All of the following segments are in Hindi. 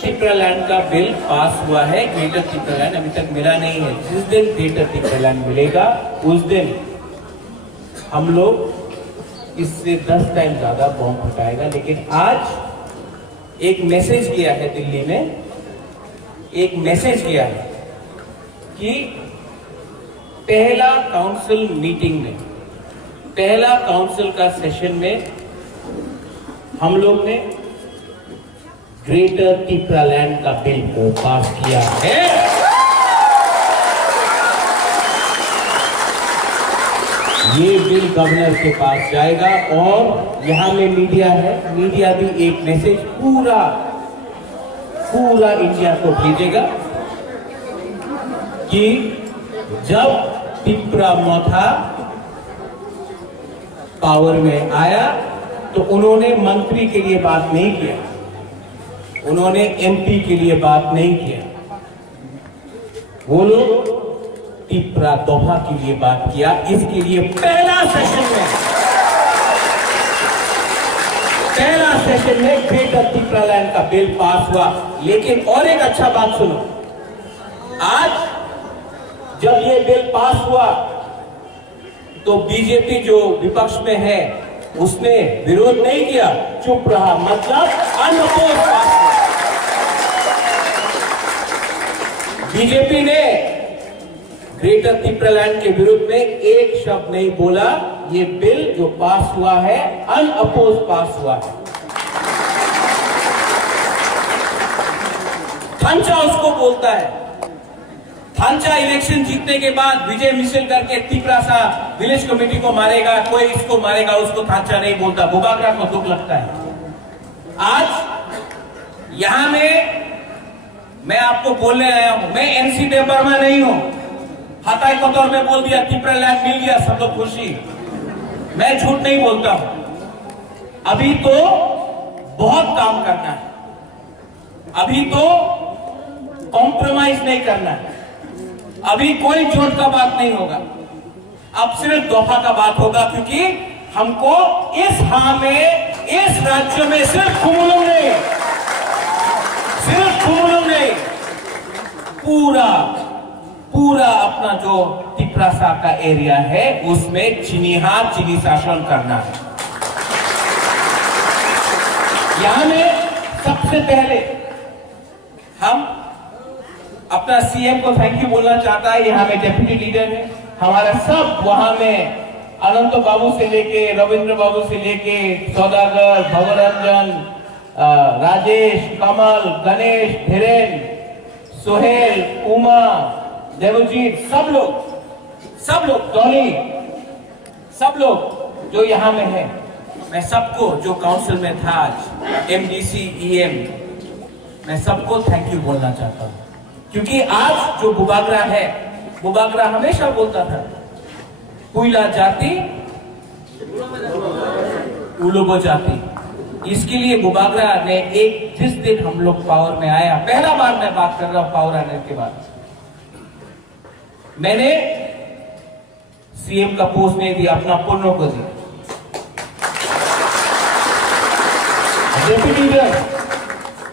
तिप्रालैंड का बिल पास हुआ है। ग्रेटर तिप्रालैंड अभी तक मिला नहीं है। जिस दिन ग्रेटर तिप्रालैंड मिलेगा उस दिन हम लोग इससे 10 टाइम ज्यादा बॉम्ब फटाएगा। लेकिन आज एक मैसेज किया है दिल्ली में, एक मैसेज किया है कि पहला काउंसिल मीटिंग में, पहला काउंसिल का सेशन में हम लोग ने ग्रेटर तिप्रालैंड का बिल को पास किया है। ये बिल गवर्नर के पास जाएगा और यहां में मीडिया है, मीडिया भी एक मैसेज पूरा इंडिया को भेजेगा कि जब तिप्रा मोथा पावर में आया तो उन्होंने मंत्री के लिए बात नहीं किया, उन्होंने एमपी के लिए बात नहीं किया, वो लोग तिप्रा दोहा के लिए बात किया। इसके लिए पहला सेशन में ग्रेटर तिप्रालैंड का बिल पास हुआ। लेकिन और एक अच्छा बात सुनो, आज जब ये बिल पास हुआ तो बीजेपी जो विपक्ष में है उसने विरोध नहीं किया, चुप रहा, मतलब अनअपोज पास हुआ। बीजेपी ने ग्रेटर तिप्रालैंड के विरुद्ध में एक शब्द नहीं बोला। ये बिल जो पास हुआ है अनअपोज पास हुआ है। थांचा उसको बोलता है। थांचा इलेक्शन जीतने के बाद विजय मिशेल करके तिप्रासा विलेज कमेटी को मारेगा, कोई इसको मारेगा, उसको थांचा नहीं बोलता। बुबागरा को दुख लगता है। आज यहां में मैं आपको बोलने आया हूं, मैं एनसी देवबर्मा नहीं हूं। हताई कतौर में बोल दिया तिप्रालैंड मिल गया, सब लोग खुशी। मैं झूठ नहीं बोलता हूं। अभी तो बहुत काम करना है, अभी तो कॉम्प्रोमाइज नहीं करना है, अभी कोई झूठ का बात नहीं होगा, अब सिर्फ दोफा का बात होगा। क्योंकि हमको इस इस राज्य में सिर्फ खुमुलुंग नहीं, पूरा अपना जो तिप्रासा का एरिया है उसमें चीनी शासन करना है। यहां में सबसे पहले हम अपना सीएम को थैंक यू बोलना चाहता है। यहाँ में डिप्टी लीडर है हमारा, सब वहां में अनंत बाबू से लेके रविंद्र बाबू से लेके सौदागर, भवरंजन, राजेश, कमल, गणेश, धीरेन, सोहेल, उमा, देवजीत, सब लोग टोनी, सब लोग जो यहाँ में है, मैं सबको जो काउंसिल में था आज, एमडीसी, ईएम, मैं सबको थैंक यू बोलना चाहता हूँ। क्योंकि आज जो बुबागरा है, बुबागरा हमेशा बोलता था कुइला जाति उलोगो जाति। इसके लिए बुबागरा ने एक, जिस दिन हम लोग पावर में आया, पहला बार मैं बात कर रहा हूं पावर आने के बाद, मैंने सीएम का पोस्ट नहीं दिया, अपना पुण्य को दिया। डिप्टी लीडर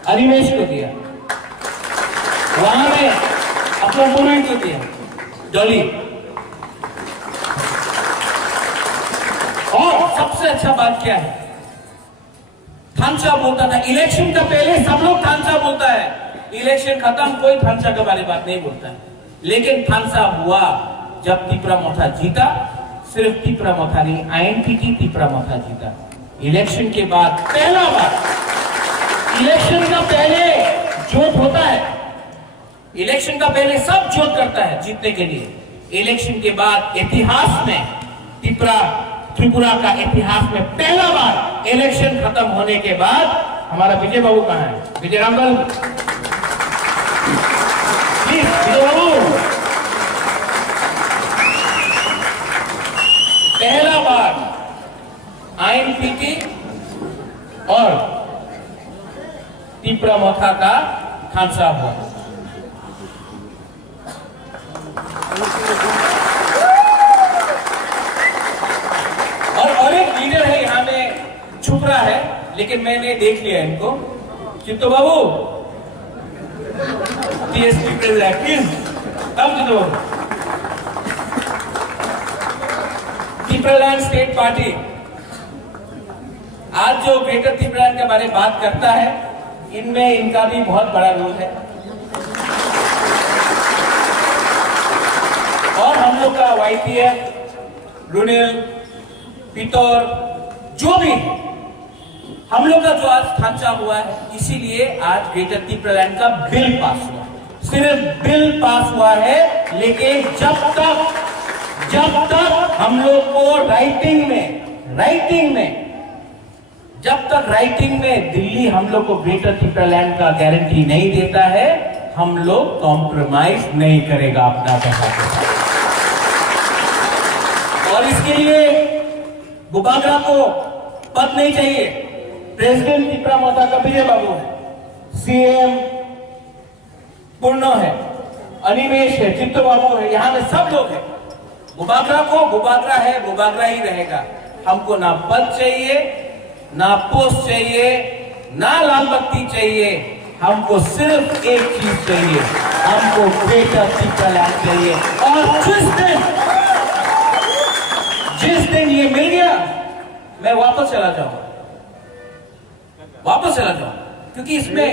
अनिमेश को दिया, वहां में अपना मूवी को दिया, डॉली। और सबसे अच्छा बात क्या है, थानचा बोलता था इलेक्शन का पहले, सब लोग थानचा बोलता है, इलेक्शन खत्म कोई थानचा के बारे में बात नहीं बोलता है। लेकिन थानचा हुआ जब तीपरामोथा जीता, सिर्फ तीपरामोथा नहीं, आईएनपीटी तीपरामोथा जीता। इलेक्शन के बाद पहला बार, इलेक्शन का पहले जोत होता है, इलेक्शन का पहले सब जोत करता है जीतने के लिए। इलेक्शन के बाद इतिहास में, त्रिपुरा का इतिहास में पहला बार इलेक्शन खत्म होने के बाद, हमारा विजय बाबू कहां है, विजय रामगल प्लीज, विजय बाबू, पहला बार आईएनपीटी और तीपरामोथा का खानसा हुआ। और एक लीडर है यहाँ में छुप रहा है, लेकिन मैंने देख लिया इनको। Chitto Babu, TSP president please come Chitto Babu. Tipraland state party आज जो ग्रेटर तीपरालैंड के बारे में बात करता है, इनमें इनका भी बहुत बड़ा रोल है। और हम लोग का वाईटीएफ, रुनिल, पितौर, जो भी हम लोग का जो आज थानचा हुआ है, इसीलिए आज ग्रेटर तीपरालैंड का बिल पास हुआ। सिर्फ बिल पास हुआ है, लेकिन जब तक हम लोग को राइटिंग में जब तक राइटिंग में दिल्ली हम लोग को ग्रेटर तीपरालैंड का गारंटी नहीं देता है, हम लोग कॉम्प्रोमाइज नहीं करेगा अपना पैसा के साथ। और इसके लिए बुबागरा को पद नहीं चाहिए। प्रेसिडेंट तीपरामोथा का विजय बाबू है, सीएम पूर्णो है, अनिमेश है, चित्तो बाबू है, यहां में सब लोग हैं। बुबागरा को बुबागरा है, बुबागरा ही रहेगा। हमको ना पद चाहिए, ना पोस्ट चाहिए, ना लाल बत्ती चाहिए, हमको सिर्फ एक चीज चाहिए, हमको ग्रेटर तीपरालैंड चाहिए। और जिस दिन ये मिल गया, मैं वापस चला जाऊंगा, क्योंकि इसमें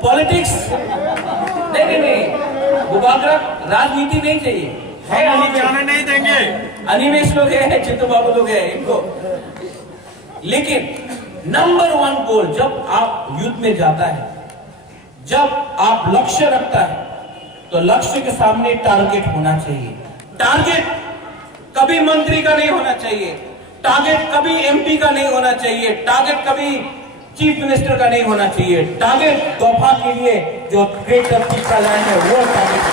पॉलिटिक्स नहीं, बुबागरा राजनीति नहीं चाहिए है, जाने नहीं देंगे। अनिमेश लोग है, चित्तो बाबू लोग है, इनको। लेकिन नंबर 1 गोल जब आप युद्ध में जाता है, जब आप लक्ष्य रखता है, तो लक्ष्य के सामने टारगेट होना चाहिए। टारगेट कभी मंत्री का नहीं होना चाहिए, टारगेट कभी एमपी का नहीं होना चाहिए, टारगेट कभी चीफ मिनिस्टर का नहीं होना चाहिए। टारगेट तोहफा के लिए जो ग्रेटर तीपरालैंड है, वो टारगेट।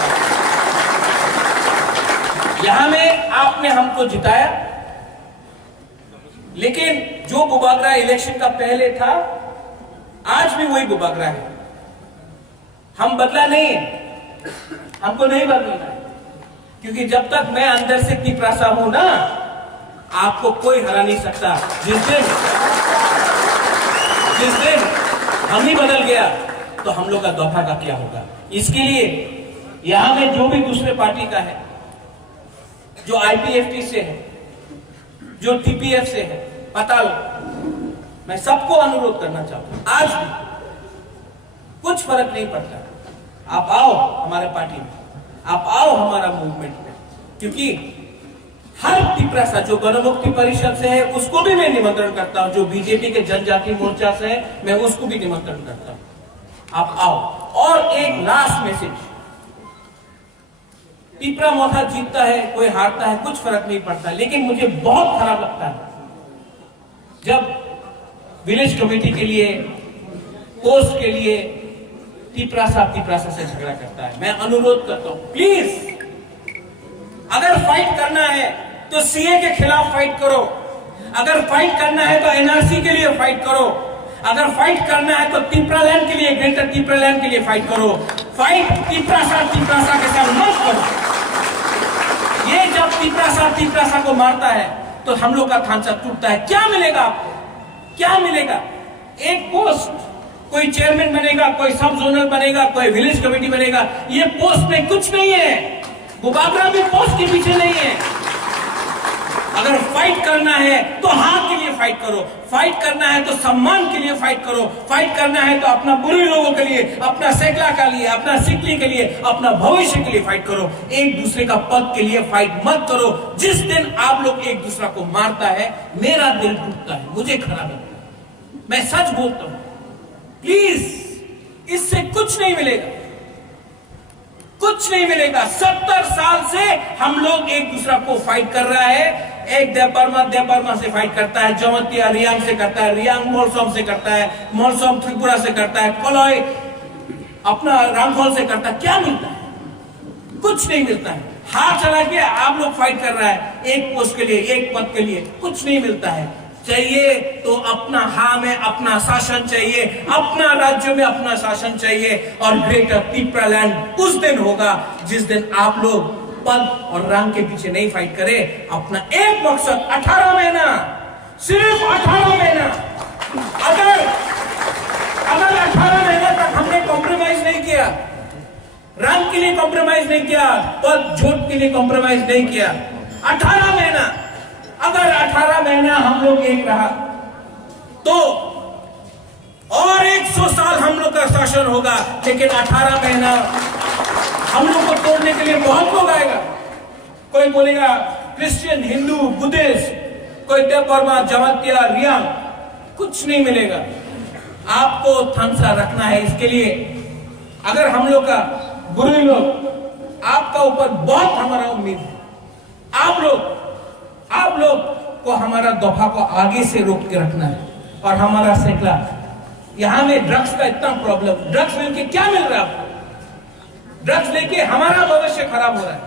यहां में आपने हमको जिताया, लेकिन जो बुबागरा इलेक्शन का पहले था, आज भी वही बुबागरा है। हम बदला नहीं, हमको नहीं बदलना है, क्योंकि जब तक मैं अंदर से तीपरासा हूं ना, आपको कोई हरा नहीं सकता। जिस दिन हम ही बदल गया, तो हम लोग का दफा का क्या होगा। इसके लिए यहां में जो भी दूसरे पार्टी का है, जो आईपीएफटी से है, जो टीपीएफ से है, पता लो, मैं सबको अनुरोध करना चाहता हूं, आज भी कुछ फर्क नहीं पड़ता। आप आओ हमारे पार्टी में, आप आओ हमारा मूवमेंट में, क्योंकि हर तीपरासा जो गणमुक्ति परिषद से है, उसको भी मैं निमंत्रण करता हूं। जो बीजेपी के जनजाति मोर्चा से है, मैं उसको भी निमंत्रण करता हूं। आप आओ। और एक लास्ट मैसेज, तीपरामोथा जीतता है, कोई हारता है, कुछ फर्क नहीं पड़ता, लेकिन मुझे बहुत खराब लगता है जब विलेज कमेटी के लिए, पोस्ट के लिए तीपरासा से झगड़ा करता है। मैं अनुरोध करता हूं, प्लीज अगर फाइट करना है तो सीए के खिलाफ फाइट करो, अगर फाइट करना है तो एनआरसी के लिए फाइट करो, अगर फाइट करना है तो तीपरालैंड के लिए, ग्रेटर तीपरालैंड के लिए फाइट करो। फाइट तीपरासा के साथ मत करो। ये जब तीपरासा को मारता है तो हम लोग का थानचा टूटता है। क्या मिलेगा आपको, क्या मिलेगा? एक पोस्ट, कोई चेयरमैन बनेगा, कोई सब जोनल बनेगा, कोई विलेज कमेटी बनेगा, ये पोस्ट में कुछ नहीं है। गुबागरा भी पोस्ट के पीछे नहीं है। अगर फाइट करना है तो हाँ के लिए फाइट करो, फाइट करना है तो सम्मान के लिए फाइट करो, फाइट करना है तो अपना बुरे लोगों के लिए, अपना सेकला के लिए, अपना सिकली के लिए, अपना भविष्य के लिए फाइट करो। एक दूसरे का पद के लिए फाइट मत करो। जिस दिन आप लोग एक दूसरा को मारता है, मेरा दिल टूटता है, मुझे खराब लगता है, मैं सच बोलता हूं। प्लीज, इससे कुछ नहीं मिलेगा, कुछ नहीं मिलेगा। 70 साल से हम लोग एक दूसरा को फाइट कर रहा है। एक देवबर्मा से फाइट करता है, जमतिया रियांग से करता है, रियांग मोलसोम से करता है, मोलसोम त्रिपुरा से करता है, कोलोई अपना रामखोल से करता है। क्या मिलता है? कुछ नहीं मिलता है। हाथ चला के आप लोग फाइट कर रहा है एक पोस्ट के लिए, एक पद के लिए, कुछ नहीं मिलता है। चाहिए तो अपना हाँ में अपना शासन चाहिए, अपना राज्य में अपना शासन चाहिए। और ग्रेटर त्रिपुरा लैंड उस दिन होगा जिस दिन आप लोग पद और रंग के पीछे नहीं फाइट करे। अपना एक मकसद 18 महीना, सिर्फ 18 महीना। अगर 18 महीना तक हमने कॉम्प्रोमाइज नहीं किया, रंग के लिए कॉम्प्रोमाइज नहीं किया, पद झूठ के लिए कॉम्प्रोमाइज नहीं किया, 18 महीना, अगर 18 महीना हम लोग एक रहा तो और 100 साल हम लोग का शासन होगा। लेकिन 18 महीना हम लोग को तोड़ने के लिए बहुत लोग आएगा। कोई बोलेगा क्रिश्चियन, हिंदू, बुद्धिस्ट, कोई देवबर्मा, जमातिया, रियांग, कुछ नहीं मिलेगा। आपको थमसा रखना है। इसके लिए अगर हम लोग का बुरे लोग, आपका ऊपर बहुत हमारा उम्मीद है। आप लोग को हमारा दफा को आगे से रोक के रखना है। और हमारा सेकला, यहां में ड्रग्स का इतना प्रॉब्लम, ड्रग्स लेके क्या मिल रहा है आपको? ड्रग्स लेके हमारा भविष्य खराब हो रहा है।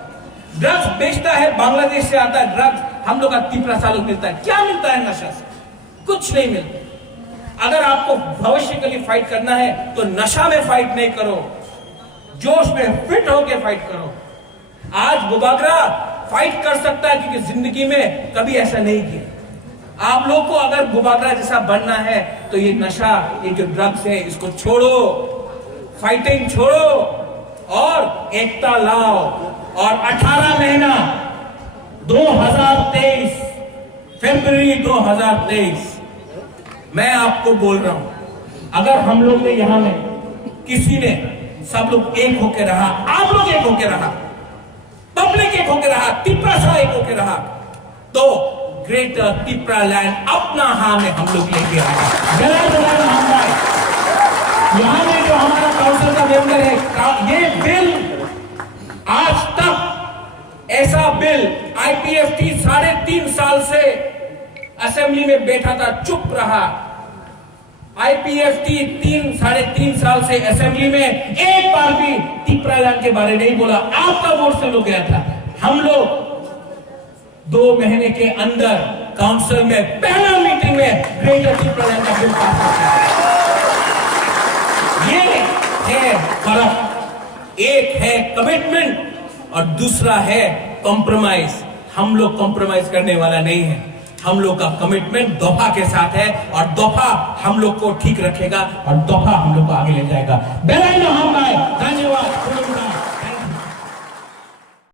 ड्रग्स बेचता है, बांग्लादेश से आता है ड्रग्स, हम लोग का 30 साल मिलता है। क्या मिलता है नशा से? कुछ नहीं मिलता। अगर आपको भविष्य के लिए फाइट करना है तो नशा में फाइट नहीं करो, जोश में फिट होके फाइट करो। आज गुबागरा फाइट कर सकता है क्योंकि जिंदगी में कभी ऐसा नहीं किया। आप लोग को अगर गुबागरा जैसा बनना है तो ये नशा, ये जो ड्रग्स है, इसको छोड़ो, फाइटिंग छोड़ो और एकता लाओ। और 18 महीना 2023 फरवरी 2023 मैं आपको बोल रहा हूं, अगर हम लोग ने यहां में किसी ने, सब लोग एक होके रहा, आप लोग एक होके रहा, पब्लिक एक होके रहा, त्रिपुरा सा एक होके रहा, तो ग्रेटर त्रिपुरा लैंड अपना हाँ में हम लोग लेके आए। यहां में जो हमारा काउंसिल का मेंबर है, ये बिल आज तक ऐसा बिल IPFT 3.5 साल से असेंबली में बैठा था, चुप रहा। IPFT 3.5 साल से असेंबली में एक बार भी त्रिपुरा लैंड के बारे नहीं बोला। आपका वोट से हो गया था। हम लोग 2 महीने के अंदर काउंसिल में पहला मीटिंग में ग्रेटर त्रिपुरा लैंड का बिल पास किया। ये है फर्क। एक है कमिटमेंट और दूसरा है कॉम्प्रोमाइज। हम लोग कॉम्प्रोमाइज करने वाला नहीं है। हम लोग का कमिटमेंट दफा के साथ है और दफा हम लोग को ठीक रखेगा और दफा हम लोग को आगे ले जाएगा।